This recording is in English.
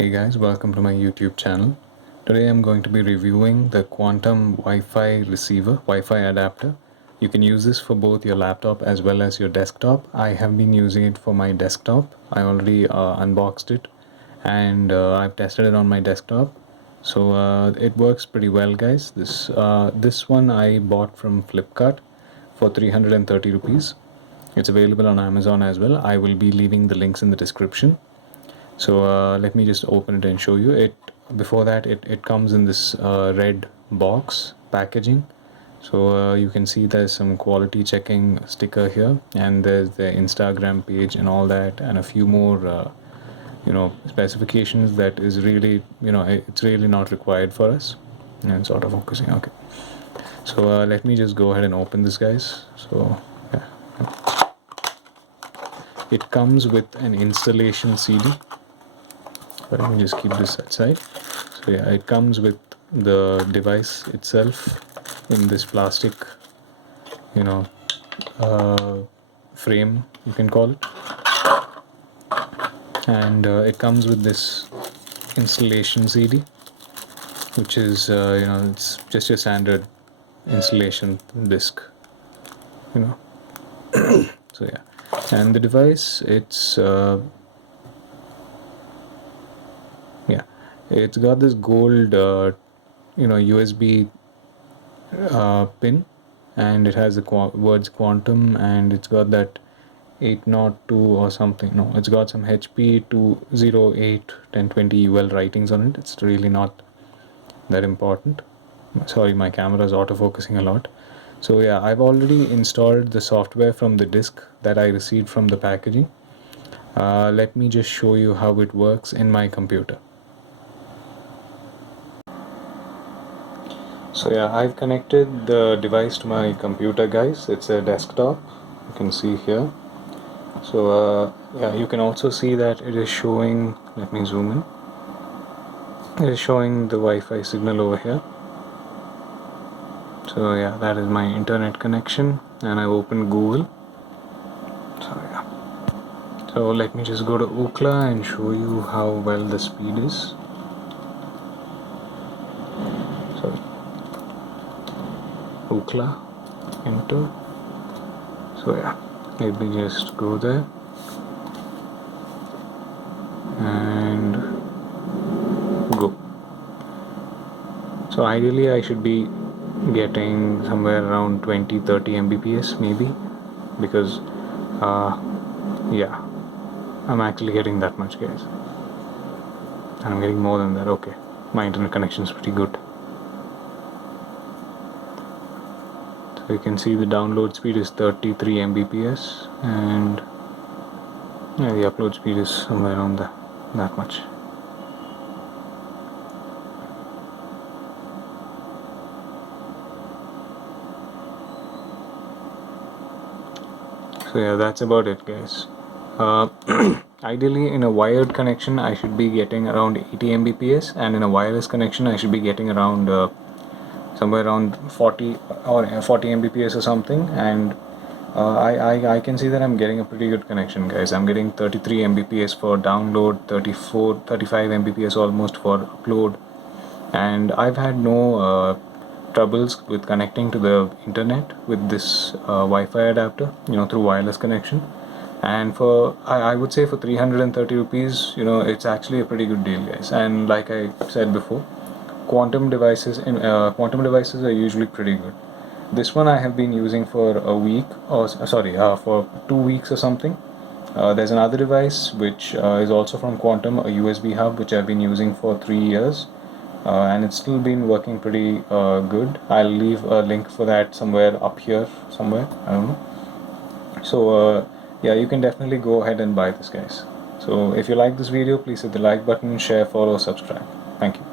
Hey guys, welcome to my YouTube channel. Today I'm going to be reviewing the Quantum Wi-Fi receiver, Wi-Fi adapter. You can use this for both your laptop as well as your desktop. I have been using it for my desktop. I already unboxed it and I've tested it on my desktop. So it works pretty well, guys. This one I bought from Flipkart for 330 rupees. It's available on Amazon as well. I will be leaving the links in the description. So let me just open it and show you it. Before that, it comes in this red box packaging. So you can see there's some quality checking sticker here, and there's the Instagram page and all that, and a few more specifications that is really, it's really not required for us. And sort of focusing. Okay, so let me just go ahead and open this, guys. So yeah, it comes with an installation CD. But let me just keep this aside. So yeah, it comes with the device itself in this plastic, you know, frame, you can call it. And it comes with this installation CD, which is, it's just your standard installation disc, you know. So yeah, and the device, it's got this gold, USB pin, and it has the words quantum, and it's got that 802 or something. No, it's got some HP 208 1020 UL writings on it. It's really not that important. Sorry, my camera is autofocusing a lot. So yeah, I've already installed the software from the disk that I received from the packaging. Let me just show you how it works in my computer. So yeah, I've connected the device to my computer, guys. It's a desktop, you can see here. So yeah, you can also see that it is showing, let me zoom in, it is showing the Wi-Fi signal over here. So yeah, that is my internet connection, and I've opened Google. So yeah, so let me just go to Ookla and show you how well the speed is. So Ookla, enter. So yeah, let me just go there and go. So ideally I should be getting somewhere around 20-30 Mbps maybe, because yeah, I'm actually getting that much, guys, and I'm getting more than that. Okay, my internet connection is pretty good. So you can see the download speed is 33 Mbps, and yeah, the upload speed is somewhere around that much. So yeah, that's about it, guys. Ideally, in a wired connection I should be getting around 80 Mbps, and in a wireless connection I should be getting around somewhere around 40 or 40 Mbps or something. And I can see that I'm getting a pretty good connection, guys. I'm getting 33 Mbps for download, 35 Mbps almost for upload, and I've had no troubles with connecting to the internet with this Wi-Fi adapter, through wireless connection. And for I would say for 330 rupees, it's actually a pretty good deal, guys. And like I said before, quantum devices are usually pretty good. This one I have been using for a week, or for 2 weeks or something. There's another device which is also from Quantum, a USB hub, which I've been using for 3 years, and it's still been working pretty good. I'll leave a link for that somewhere up here, somewhere, I don't know. So yeah, you can definitely go ahead and buy this, guys. So if you like this video, please hit the like button, share, follow, subscribe. Thank you.